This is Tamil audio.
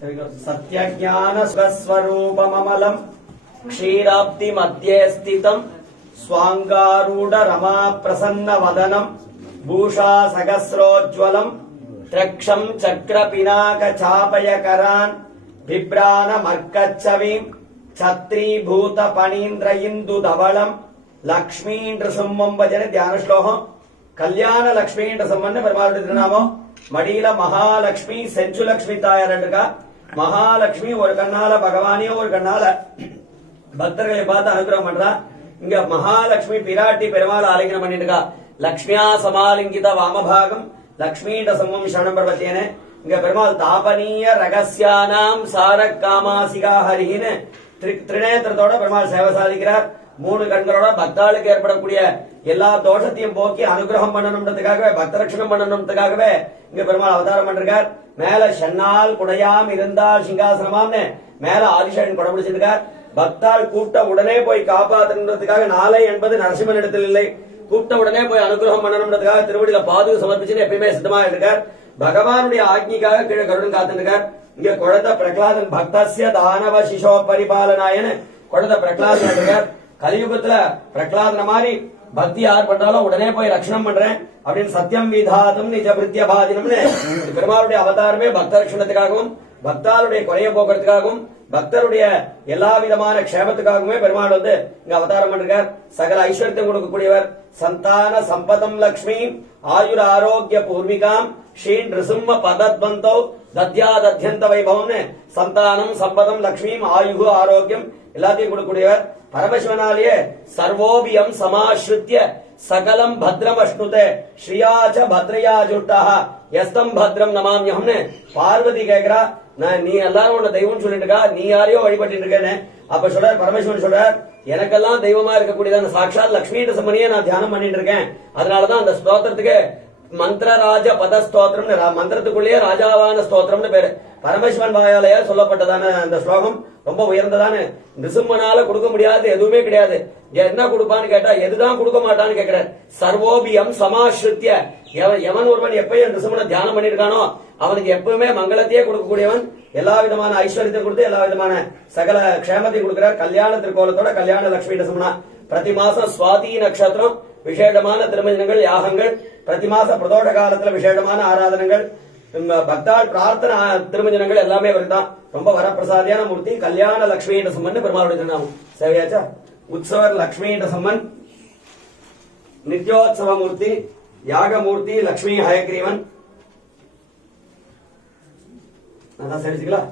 सत्यज्ञान स्वस्वरूपममलं क्षीराब्धि मध्ये स्थितं स्वांगारूढ़ रमा प्रसन्न वदनं भूषा सहस्रोज्ज्वलं त्रक्षं चक्र पिनाक चापयकरान् बिभ्रान मर्कच्छवीं छत्री भूत पणीन्द्र इंदु धवलं लक्ष्मी नृसिंहं भजन ध्यान श्लोकम कल्याण लक्ष्मी नृसिंहन பெருமாளுடைய திருநாமம் மடியில மகாலட்சுமி செஞ்சு லட்சுமி தாயார் இருக்கா மகாலட்சுமி ஒரு கண்ணால பகவானியோ ஒரு கண்ணால பக்தர்களை பார்த்து அனுகிரகம் பண்றா இங்க மகாலட்சுமி பிராட்டி பெருமாள் ஆலிங்கனம் பண்ணிட்டு இருக்கா லக்ஷ்மியா சமாலிங்கித வாமபாகம் லக்ஷ்மி நரசிம்மம் சரணம் பர்வத்தேன இங்க பெருமாள் தாபனீய ரகசியானாம் சாரக் காமாசிகா ஹரின்னு திரிநேத்திரத்தோட பெருமாள் சேவை சாதிக்கிறார் மூணு கண்களோட பக்தாளுக்கு ஏற்படக்கூடிய எல்லா தோஷத்தையும் போக்கி அனுகிரகம் பண்ணணும்ன்றதுக்காகவே பக்த ரட்சணம் பண்ணணும்ன்றதுக்காகவே இங்க பெருமாள் அவதாரம் பண்றார் மேல சென்னால் குடையாம் இருந்தால் சிங்காசனமாம்னு மேல ஆதிசேஷன் கொடை பிடிச்சிருக்கார் பக்தாள் கூட்ட உடனே போய் காப்பாற்றுன்றதுக்காக நாளை என்பது நரசிம்மன் இடத்தில் இல்லை கூட்ட உடனே போய் அனுகிரகம் பண்ணணும்ன்றதுக்காக திருவடியில பாதுகு சமர்ப்பிச்சுன்னு எப்பயுமே சித்தமா இருக்கார் பகவானுடைய ஆக்னிக்காக கீழே கருடன் காத்துருக்கார் இங்க குழந்தை பிரகலாதன் பக்தசிய தானவ சிசோ பரிபாலனாயன்னு குழந்தை பிரகலாதன் இருக்கார் கலியுகத்துல பிரகலாதன மாதிரி பக்தி யார் பண்றாலும் உடனே போய் ரட்சணம் பண்றேன் அப்படின்னு சத்தியம் விதாதும் நிஜ பிரித்திய பாதினம்னு பெருமாளுடைய அவதாரமே பக்த ரட்சணத்துக்காகவும் பக்தாளுடைய குறைய போக்குறதுக்காகவும் பக்தருடைய எல்லா விதமான க்ஷேமத்துக்காகவுமே பெருமாள் வந்து இங்க அவதாரம் பண்றார் சகல ஐஸ்வர்யத்தை கொடுக்கக்கூடியவர் சந்தான சம்பதம் லக்ஷ்மி ஆயுர ஆரோக்கிய பூர்விகாம் ஸ்ரீ நிருசிம்ம பதத்வந்தோ தத்யாதத்யந்த வைபவம்னு சந்தானம் சம்பதம் லக்ஷ்மி ஆயுகு ஆரோக்கியம் எல்லாத்தையும் கொடுக்கக்கூடியவர் பரமசிவனாலேயே சர்வோபியம் சமாஸ்ருத்திய சகலம் பத்ரம் அஷ்ணுதே ஸ்ரீயாச்ச பத்ரயா ஜுட்டா எஸ்தம் பத்ரம் நமாமியம்னு பார்வதி கேக்குறா நீ எல்லாரும் உன்ன தெய்வம் சொல்லிட்டு இருக்கா நீ யாரையோ வழிபட்டு இருக்கேன்னு அப்ப சொல்றார் பரமேஸ்வரன் சொல்றார் எனக்கெல்லாம் தெய்வமா இருக்கக்கூடியதான சாட்சாத் லட்சுமி நரசிம்மனையே நான் தியானம் பண்ணிட்டு இருக்கேன் அதனாலதான் அந்த ஸ்தோத்திரத்துக்கு மந்திரராஜ பத ஸ்தோத்திரம் மந்திரத்துக்குள்ளேயே ராஜாவான ஸ்தோத்திரம்னு பேரு பரமேஸ்வரன் வாயாலயா சொல்லப்பட்டதான அந்த ஸ்லோகம் ரொம்ப உயர்ந்ததான நிருசிம்மனால கொடுக்க முடியாது எதுவுமே கிடையாது என்ன கொடுப்பான்னு கேட்டா எதுதான் கொடுக்க மாட்டான்னு கேட்கிறார் சர்வோபியம் சமாஸ்ருத்திய எவன் ஒருவன் எப்பயும் நிருசிம்மனை தியானம் பண்ணிருக்கானோ அவனுக்கு எப்பவுமே மங்களத்தையே கொடுக்கக்கூடியவன் எல்லா விதமான ஐஸ்வர்யத்தை கொடுத்து எல்லா விதமான சகல க்ஷேமத்தை கொடுக்கிறார் கல்யாண திருக்கோலத்தோட கல்யாண லட்சுமி நரசிம்மனா பிரதி மாசம் சுவாதி நட்சத்திரம் விசேஷமான திருமஞ்சனங்கள் யாகங்கள் பிரதி மாச பிரதோஷ காலத்துல விசேஷமான ஆராதனங்கள் பக்தாள் பிரார்த்தனை திருமஞ்சனங்கள் எல்லாமே வருதான் ரொம்ப வரப்பிரசாதியான மூர்த்தி கல்யாண லட்சுமி நரசிம்மன் பெருமாளுடைய திருநாமம் சேவையாச்சா உற்சவர் லட்சுமி நரசிம்மன் நித்யோத்சவ மூர்த்தி யாகமூர்த்தி லட்சுமி ஹயக்ரீவன் அதான் சரிச்சுங்களா